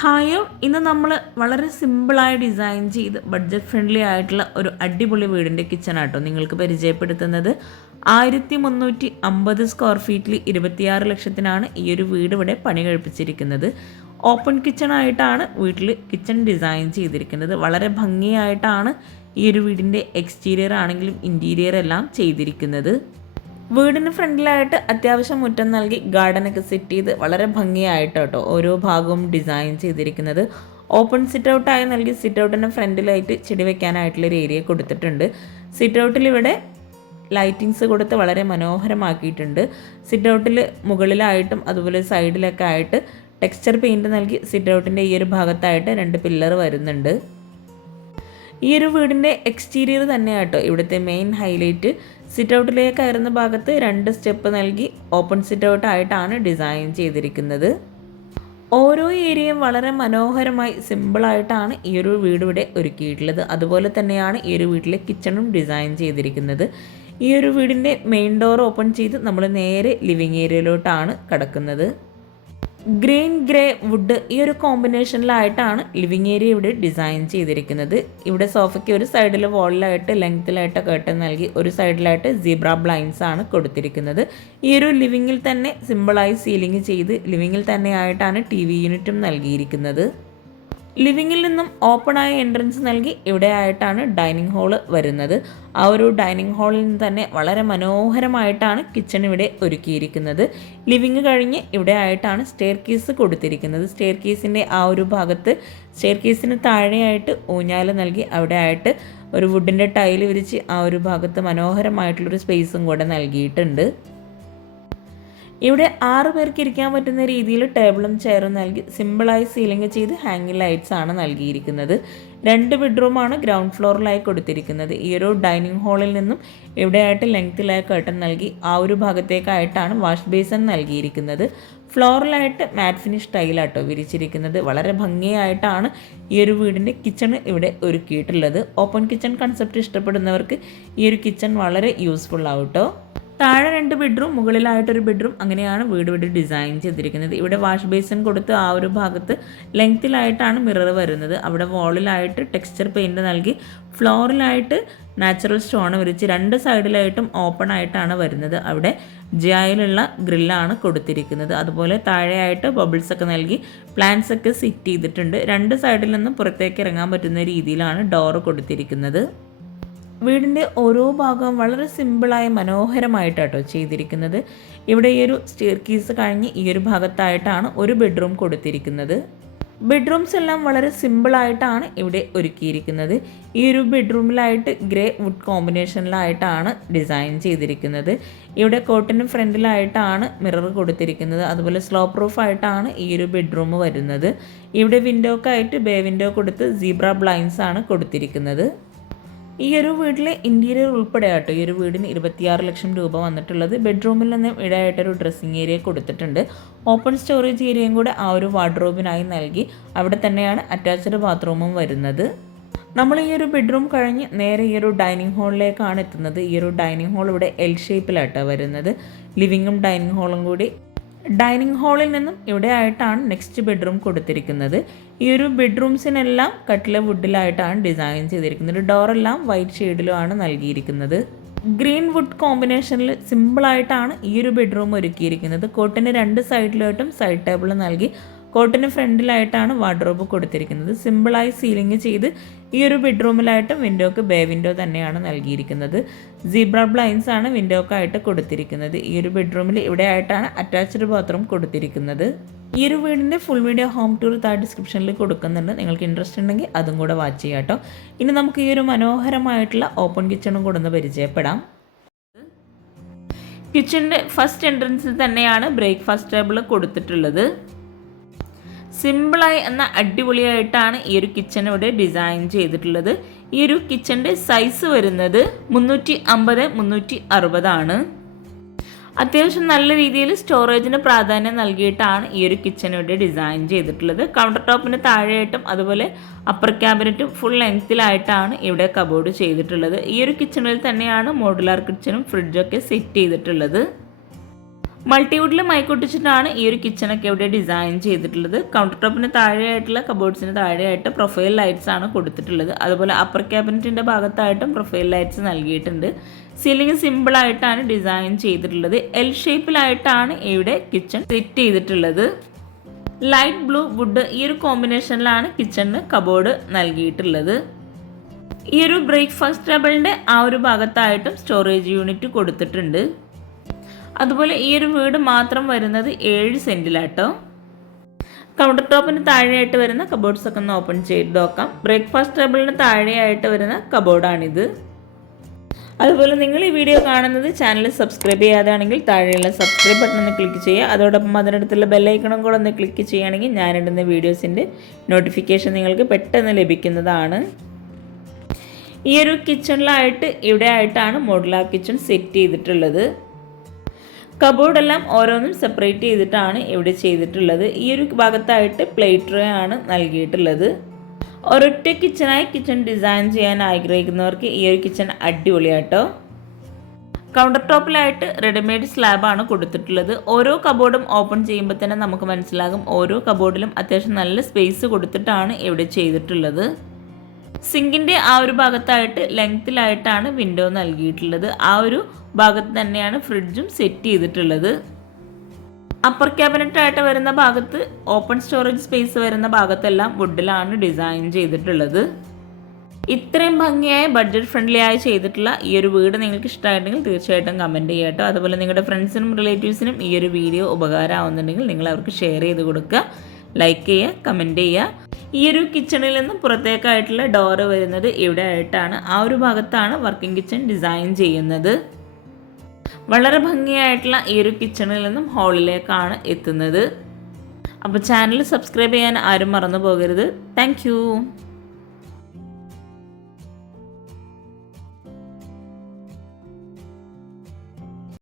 ഹായോ ഇന്ന് നമ്മൾ വളരെ സിമ്പിളായി ഡിസൈൻ ചെയ്ത് ബഡ്ജറ്റ് ഫ്രണ്ട്ലി ആയിട്ടുള്ള ഒരു അടിപൊളി വീടിന്റെ കിച്ചൺ ആട്ടോ നിങ്ങൾക്ക് പരിചയപ്പെടുത്തുന്നത്. ആയിരത്തി മുന്നൂറ്റി അമ്പത് സ്ക്വയർ ഫീറ്റിൽ ഇരുപത്തിയാറ് ലക്ഷത്തിനാണ് ഈ ഒരു വീട് ഇവിടെ പണി കഴിപ്പിച്ചിരിക്കുന്നത്. ഓപ്പൺ കിച്ചൺ ആയിട്ടാണ് വീട്ടിൽ കിച്ചൺ ഡിസൈൻ ചെയ്തിരിക്കുന്നത്. വളരെ ഭംഗിയായിട്ടാണ് ഈ ഒരു വീടിന്റെ എക്സ്റ്റീരിയർ ആണെങ്കിലും ഇന്റീരിയർ എല്ലാം ചെയ്തിരിക്കുന്നത്. വീടിന് ഫ്രണ്ടിലായിട്ട് അത്യാവശ്യം മുറ്റം നൽകി ഗാർഡനൊക്കെ സെറ്റ് ചെയ്ത് വളരെ ഭംഗിയായിട്ട് കേട്ടോ ഓരോ ഭാഗവും ഡിസൈൻ ചെയ്തിരിക്കുന്നത്. ഓപ്പൺ സിറ്റ് ഔട്ടായി നൽകി സിറ്റ് ഔട്ടിന്റെ ഫ്രണ്ടിലായിട്ട് ചെടി വെക്കാനായിട്ടുള്ളൊരു ഏരിയ കൊടുത്തിട്ടുണ്ട്. സിറ്റ് ഔട്ടിൽ ഇവിടെ ലൈറ്റിങ്സ് കൊടുത്ത് വളരെ മനോഹരമാക്കിയിട്ടുണ്ട്. സിറ്റ് ഔട്ടിൽ മുകളിലായിട്ടും അതുപോലെ സൈഡിലൊക്കെ ആയിട്ട് ടെക്സ്ചർ പെയിന്റ് നൽകി സിറ്റ് ഔട്ടിന്റെ ഈ ഒരു ഭാഗത്തായിട്ട് രണ്ട് പില്ലർ വരുന്നുണ്ട്. ഈ ഒരു വീടിന്റെ എക്സ്റ്റീരിയർ തന്നെയാട്ടോ ഇവിടുത്തെ മെയിൻ ഹൈലൈറ്റ് സിറ്റ് ഔട്ടിലേക്ക് കയറുന്ന ഭാഗത്ത് രണ്ട് സ്റ്റെപ്പ് നൽകി ഓപ്പൺ സിറ്റ് ഔട്ട് ആയിട്ടാണ് ഡിസൈൻ ചെയ്തിരിക്കുന്നത്. ഓരോ ഏരിയയും വളരെ മനോഹരമായി സിമ്പിളായിട്ടാണ് ഈ ഒരു വീട് ഇവിടെ ഒരുക്കിയിട്ടുള്ളത്. അതുപോലെ തന്നെയാണ് ഈ ഒരു വീട്ടിലെ കിച്ചണും ഡിസൈൻ ചെയ്തിരിക്കുന്നത്. ഈ ഒരു വീടിന്റെ മെയിൻ ഡോർ ഓപ്പൺ ചെയ്ത് നമ്മൾ നേരെ ലിവിങ് ഏരിയയിലോട്ടാണ് കടക്കുന്നത്. ഗ്രീൻ ഗ്രേ വുഡ് ഈ ഒരു കോമ്പിനേഷനിലായിട്ടാണ് ലിവിങ് ഏരിയ ഇവിടെ ഡിസൈൻ ചെയ്തിരിക്കുന്നത്. ഇവിടെ സോഫയ്ക്ക് ഒരു സൈഡിൽ വോളിലായിട്ട് ലെങ്ത്തിലായിട്ട് കേട്ടൻ നൽകി ഒരു സൈഡിലായിട്ട് സീബ്ര ബ്ലൈൻസ് ആണ് കൊടുത്തിരിക്കുന്നത്. ഈ ഒരു ലിവിങ്ങിൽ തന്നെ സിമ്പിളായി സീലിംഗ് ചെയ്ത് ലിവിങ്ങിൽ തന്നെയായിട്ടാണ് ടി വി യൂണിറ്റും നൽകിയിരിക്കുന്നത്. ലിവിങ്ങിൽ നിന്നും ഓപ്പണായ എൻട്രൻസ് നൽകി ഇവിടെ ആയിട്ടാണ് ഡൈനിങ് ഹാൾ വരുന്നത്. ആ ഒരു ഡൈനിങ് ഹാളിൽ നിന്ന് തന്നെ വളരെ മനോഹരമായിട്ടാണ് കിച്ചൺ ഇവിടെ ഒരുക്കിയിരിക്കുന്നത്. ലിവിങ് കഴിഞ്ഞ് ഇവിടെ ആയിട്ടാണ് സ്റ്റെയർ കേസ് കൊടുത്തിരിക്കുന്നത്. സ്റ്റെയർ കേസിന്റെ ആ ഒരു ഭാഗത്ത് സ്റ്റെയർ കേസിന് താഴെയായിട്ട് ഊഞ്ഞാല നൽകി അവിടെ ആയിട്ട് ഒരു വുഡിന്റെ ടൈൽ വിരിച്ച് ആ ഒരു ഭാഗത്ത് മനോഹരമായിട്ടുള്ളൊരു സ്പേസും കൂടെ നൽകിയിട്ടുണ്ട്. ഇവിടെ ആറ് പേർക്ക് ഇരിക്കാൻ പറ്റുന്ന രീതിയിൽ ടേബിളും ചെയറും നൽകി സിമ്പിളായി സീലിംഗ് ചെയ്ത് ഹാങ്ങിങ് ലൈറ്റ്സ് ആണ് നൽകിയിരിക്കുന്നത്. രണ്ട് ബെഡ്റൂമാണ് ഗ്രൗണ്ട് ഫ്ലോറിലായി കൊടുത്തിരിക്കുന്നത്. ഈ ഒരു ഡൈനിങ് ഹാളിൽ നിന്നും ഇവിടെയായിട്ട് ലെങ്ത്തിലായ കർട്ടൻ നൽകി ആ ഒരു ഭാഗത്തേക്കായിട്ടാണ് വാഷ് ബേസൺ നൽകിയിരിക്കുന്നത്. ഫ്ലോറിലായിട്ട് മാറ്റ് ഫിനിഷ് ടൈലാട്ടോ വിരിച്ചിരിക്കുന്നത്. വളരെ ഭംഗിയായിട്ടാണ് ഈ ഒരു വീടിന്റെ കിച്ചൺ ഇവിടെ ഒരുക്കിയിട്ടുള്ളത്. ഓപ്പൺ കിച്ചൺ കൺസെപ്റ്റ് ഇഷ്ടപ്പെടുന്നവർക്ക് ഈ ഒരു കിച്ചൺ വളരെ യൂസ്ഫുൾ ആവും കേട്ടോ താഴെ രണ്ട് ബെഡ്റൂം മുകളിലായിട്ടൊരു ബെഡ്റൂം അങ്ങനെയാണ് വീട് വീട് ഡിസൈൻ ചെയ്തിരിക്കുന്നത്. ഇവിടെ വാഷ് ബേസിൻ കൊടുത്ത് ആ ഒരു ഭാഗത്ത് ലെങ്ത്തിലായിട്ടാണ് മിറർ വരുന്നത്. അവിടെ വാളിലായിട്ട് ടെക്സ്ചർ പെയിന്റ് നൽകി ഫ്ലോറിലായിട്ട് നാച്ചുറൽ സ്റ്റോൺ വിരിച്ച് രണ്ട് സൈഡിലായിട്ടും ഓപ്പൺ ആയിട്ടാണ് വരുന്നത്. അവിടെ ജിയായിലുള്ള ഗ്രില്ലാണ് കൊടുത്തിരിക്കുന്നത്. അതുപോലെ താഴെയായിട്ട് ബബിൾസ് ഒക്കെ നൽകി പ്ലാന്റ്സ് ഒക്കെ സിറ്റ് ചെയ്തിട്ടുണ്ട്. രണ്ട് സൈഡിൽ നിന്നും പുറത്തേക്ക് ഇറങ്ങാൻ പറ്റുന്ന രീതിയിലാണ് ഡോറ് കൊടുത്തിരിക്കുന്നത്. വീടിന്റെ ഓരോ ഭാഗവും വളരെ സിമ്പിളായി മനോഹരമായിട്ടാട്ടോ ചെയ്തിരിക്കുന്നത്. ഇവിടെ ഈ ഒരു സ്റ്റെയർ കീസ് കഴിഞ്ഞ് ഈ ഒരു ഭാഗത്തായിട്ടാണ് ഒരു ബെഡ്റൂം കൊടുത്തിരിക്കുന്നത്. ബെഡ്റൂംസ് എല്ലാം വളരെ സിമ്പിളായിട്ടാണ് ഇവിടെ ഒരുക്കിയിരിക്കുന്നത്. ഈ ഒരു ബെഡ്റൂമിലായിട്ട് ഗ്രേ വുഡ് കോമ്പിനേഷനിലായിട്ടാണ് ഡിസൈൻ ചെയ്തിരിക്കുന്നത്. ഇവിടെ കോട്ടിന് ഫ്രണ്ടിലായിട്ടാണ് മിറർ കൊടുത്തിരിക്കുന്നത്. അതുപോലെ സ്ലോ പ്രൂഫായിട്ടാണ് ഈ ഒരു ബെഡ്റൂം വരുന്നത്. ഇവിടെ വിൻഡോക്കായിട്ട് ബേ വിൻഡോ കൊടുത്ത് സീബ്ര ബ്ലൈൻസ് ആണ് കൊടുത്തിരിക്കുന്നത്. ഈ ഒരു വീട്ടിലെ ഇന്റീരിയർ ഉൾപ്പെടെ ആട്ടോ. ഈ ഒരു വീടിന് ഇരുപത്തിയാറ് ലക്ഷം രൂപ വന്നിട്ടുള്ളത്. ബെഡ്റൂമിൽ നിന്നും ഇടയായിട്ടൊരു ഡ്രസ്സിങ് ഏരിയ കൊടുത്തിട്ടുണ്ട്. ഓപ്പൺ സ്റ്റോറേജ് ഏരിയയും കൂടെ ആ ഒരു വാർഡ്രോബിനായി നൽകി. അവിടെ തന്നെയാണ് അറ്റാച്ച്ഡ് ബാത്റൂമും വരുന്നത്. നമ്മൾ ഈ ഒരു ബെഡ്റൂം കഴിഞ്ഞ് നേരെ ഈ ഒരു ഡൈനിങ് ഹാളിലേക്കാണ് എത്തുന്നത്. ഈ ഒരു ഡൈനിങ് ഹാൾ ഇവിടെ എൽ ഷേപ്പിലാട്ടോ വരുന്നത്. ലിവിങ്ങും ഡൈനിങ് ഹാളും കൂടി ഡൈനിങ് ഹാളിൽ നിന്നും ഇവിടെ ആയിട്ടാണ് നെക്സ്റ്റ് ബെഡ്റൂം കൊടുത്തിരിക്കുന്നത്. ഈ ഒരു ബെഡ്റൂംസിനെല്ലാം കട്ടിലെ വുഡിലായിട്ടാണ് ഡിസൈൻ ചെയ്തിരിക്കുന്നത്. ഡോറെല്ലാം വൈറ്റ് ഷെയ്ഡിലുമാണ് നൽകിയിരിക്കുന്നത്. ഗ്രീൻ വുഡ് കോമ്പിനേഷനിൽ സിമ്പിളായിട്ടാണ് ഈ ഒരു ബെഡ്റൂം ഒരുക്കിയിരിക്കുന്നത്. കോട്ടിന് രണ്ട് സൈഡിലോട്ടും സൈഡ് ടേബിൾ നൽകി കോട്ടിന് ഫ്രണ്ടിലായിട്ടാണ് വാർഡ്രോബ് കൊടുത്തിരിക്കുന്നത്. സിമ്പിളായി സീലിംഗ് ചെയ്ത് ഈ ഒരു ബെഡ്റൂമിലായിട്ടും വിൻഡോക്ക് ബേ വിൻഡോ തന്നെയാണ് നൽകിയിരിക്കുന്നത്. സീബ്ര ബ്ലൈൻസ് ആണ് വിൻഡോക്കായിട്ട് കൊടുത്തിരിക്കുന്നത്. ഈ ഒരു ബെഡ്റൂമിൽ ഇവിടെ ആയിട്ടാണ് അറ്റാച്ച്ഡ് ബാത്റൂം കൊടുത്തിരിക്കുന്നത്. ഈ ഒരു വീടിന്റെ ഫുൾ വീഡിയോ ഹോം ടൂർ താഴെ ഡിസ്ക്രിപ്ഷനിൽ കൊടുക്കുന്നുണ്ട്. നിങ്ങൾക്ക് ഇൻട്രസ്റ്റ് ഉണ്ടെങ്കിൽ അതും കൂടെ വാച്ച് ചെയ്യാം കേട്ടോ. ഇനി നമുക്ക് ഈ ഒരു മനോഹരമായിട്ടുള്ള ഓപ്പൺ കിച്ചണും കൂടെ ഒന്ന് പരിചയപ്പെടാം. കിച്ചണിന്റെ ഫസ്റ്റ് എൻട്രൻസിൽ തന്നെയാണ് ബ്രേക്ക്ഫാസ്റ്റ് ടേബിൾ കൊടുത്തിട്ടുള്ളത്. സിമ്പിളായി എന്ന അടിപൊളിയായിട്ടാണ് ഈ ഒരു കിച്ചൺ ഇവിടെ ഡിസൈൻ ചെയ്തിട്ടുള്ളത്. ഈ ഒരു കിച്ചന്റെ സൈസ് വരുന്നത് മുന്നൂറ്റി അമ്പത് മുന്നൂറ്റി അറുപതാണ് അത്യാവശ്യം നല്ല രീതിയിൽ സ്റ്റോറേജിന് പ്രാധാന്യം നൽകിയിട്ടാണ് ഈ ഒരു കിച്ചൺ ഇവിടെ ഡിസൈൻ ചെയ്തിട്ടുള്ളത്. കൗണ്ടർ ടോപ്പിന് താഴെയായിട്ടും അതുപോലെ അപ്പർ ക്യാബിനറ്റും ഫുൾ ലെങ്ത്തിലായിട്ടാണ് ഇവിടെ കബോർഡ് ചെയ്തിട്ടുള്ളത്. ഈ ഒരു കിച്ചണിൽ തന്നെയാണ് മോഡുലാർ കിച്ചണും ഫ്രിഡ്ജൊക്കെ സെറ്റ് ചെയ്തിട്ടുള്ളത്. മൾട്ടിവുഡിൽ മൈക്കൊട്ടിച്ചിട്ടാണ് ഈ ഒരു കിച്ചണൊക്കെ ഇവിടെ ഡിസൈൻ ചെയ്തിട്ടുള്ളത്. കൗണ്ടർ ടോപ്പിന് താഴെയായിട്ടുള്ള കബോർഡ്സിന് താഴെയായിട്ട് പ്രൊഫൈൽ ലൈറ്റ്സ് ആണ് കൊടുത്തിട്ടുള്ളത്. അതുപോലെ അപ്പർ ക്യാബിനറ്റിന്റെ ഭാഗത്തായിട്ടും പ്രൊഫൈൽ ലൈറ്റ്സ് നൽകിയിട്ടുണ്ട്. സീലിംഗ് സിമ്പിളായിട്ടാണ് ഡിസൈൻ ചെയ്തിട്ടുള്ളത്. എൽ ഷേപ്പിലായിട്ടാണ് ഇവിടെ കിച്ചൺ സെറ്റ് ചെയ്തിട്ടുള്ളത്. ലൈറ്റ് ബ്ലൂ വുഡ് ഈ ഒരു കോമ്പിനേഷനിലാണ് കിച്ചണിന് കബോർഡ് നൽകിയിട്ടുള്ളത്. ഈ ഒരു ബ്രേക്ക്ഫാസ്റ്റ് ടേബിളിന്റെ ആ ഒരു ഭാഗത്തായിട്ടും സ്റ്റോറേജ് യൂണിറ്റ് കൊടുത്തിട്ടുണ്ട്. അതുപോലെ ഈ ഒരു വീട് മാത്രം വരുന്നത് ഏഴ് സെന്റിലാട്ടോ കൗണ്ടർ ടോപ്പിന് താഴെയായിട്ട് വരുന്ന കബോർഡ്സ് ഒക്കെ ഒന്ന് ഓപ്പൺ ചെയ്ത് നോക്കാം. ബ്രേക്ക്ഫാസ്റ്റ് ടേബിളിന് താഴെയായിട്ട് വരുന്ന കബോർഡാണിത് അതുപോലെ നിങ്ങൾ ഈ വീഡിയോ കാണുന്നത് ചാനൽ സബ്സ്ക്രൈബ് ചെയ്യാതാണെങ്കിൽ താഴെയുള്ള സബ്സ്ക്രൈബ് ബട്ടൺ ഒന്ന് ക്ലിക്ക് ചെയ്യുക. അതോടൊപ്പം അതിനടുത്തുള്ള ബെല്ലൈക്കണം കൂടെ ഒന്ന് ക്ലിക്ക് ചെയ്യുകയാണെങ്കിൽ ഞാനിടുന്ന വീഡിയോസിന്റെ നോട്ടിഫിക്കേഷൻ നിങ്ങൾക്ക് പെട്ടെന്ന് ലഭിക്കുന്നതാണ്. ഈ ഒരു കിച്ചണിലായിട്ട് ഇവിടെ ആയിട്ടാണ് മോഡുലാർ കിച്ചൺ സെറ്റ് ചെയ്തിട്ടുള്ളത്. കബോർഡെല്ലാം ഓരോന്നും സെപ്പറേറ്റ് ചെയ്തിട്ടാണ് ഇവിടെ ചെയ്തിട്ടുള്ളത്. ഈ ഒരു ഭാഗത്തായിട്ട് പ്ലേറ്റ് ആണ് നൽകിയിട്ടുള്ളത്. ഒരൊറ്റ കിച്ചണായി കിച്ചൺ ഡിസൈൻ ചെയ്യാൻ ആഗ്രഹിക്കുന്നവർക്ക് ഈ ഒരു കിച്ചൺ അടിപൊളിയാട്ടോ. കൗണ്ടർ ടോപ്പിലായിട്ട് റെഡിമെയ്ഡ് സ്ലാബാണ് കൊടുത്തിട്ടുള്ളത്. ഓരോ കബോർഡും ഓപ്പൺ ചെയ്യുമ്പോൾ തന്നെ നമുക്ക് മനസ്സിലാകും. ഓരോ കബോർഡിലും അത്യാവശ്യം നല്ല സ്പേസ് കൊടുത്തിട്ടാണ് ഇവിടെ ചെയ്തിട്ടുള്ളത്. സിങ്കിന്റെ ആ ഒരു ഭാഗത്തായിട്ട് ലെങ്ത്തിലായിട്ടാണ് വിൻഡോ നൽകിയിട്ടുള്ളത്. ആ ഒരു ഭാഗത്ത് തന്നെയാണ് ഫ്രിഡ്ജും സെറ്റ് ചെയ്തിട്ടുള്ളത്. അപ്പർ ക്യാബിനറ്റ് ആയിട്ട് വരുന്ന ഭാഗത്ത് ഓപ്പൺ സ്റ്റോറേജ് സ്പേസ് വരുന്ന ഭാഗത്തെല്ലാം വുഡിലാണ് ഡിസൈൻ ചെയ്തിട്ടുള്ളത്. ഇത്രയും ഭംഗിയായ ബഡ്ജറ്റ് ഫ്രണ്ട്ലി ആയി ചെയ്തിട്ടുള്ള ഈ ഒരു വീട് നിങ്ങൾക്ക് ഇഷ്ടമായിട്ടുണ്ടെങ്കിൽ തീർച്ചയായിട്ടും കമന്റ് ചെയ്യാട്ടോ അതുപോലെ നിങ്ങളുടെ ഫ്രണ്ട്സിനും റിലേറ്റീവ്സിനും ഈ ഒരു വീഡിയോ ഉപകാരമാവുന്നുണ്ടെങ്കിൽ നിങ്ങൾ അവർക്ക് ഷെയർ ചെയ്ത് കൊടുക്കുക. ലൈക്ക് ചെയ്യുക കമന്റ് ചെയ്യുക. ഈ ഒരു കിച്ചണിൽ നിന്ന് പുറത്തേക്കായിട്ടുള്ള ഡോറ് വരുന്നത് ഇവിടെ ആയിട്ടാണ് ആ ഒരു ഭാഗത്താണ് വർക്കിംഗ് കിച്ചൺ ഡിസൈൻ ചെയ്യുന്നത്. വളരെ ഭംഗിയായിട്ടുള്ള ഈ ഒരു കിച്ചണിൽ നിന്നും ഹാളിലേക്കാണ് എത്തുന്നത്. അപ്പോൾ ചാനൽ സബ്സ്ക്രൈബ് ചെയ്യാൻ ആരും മറന്നു പോകരുത്. താങ്ക്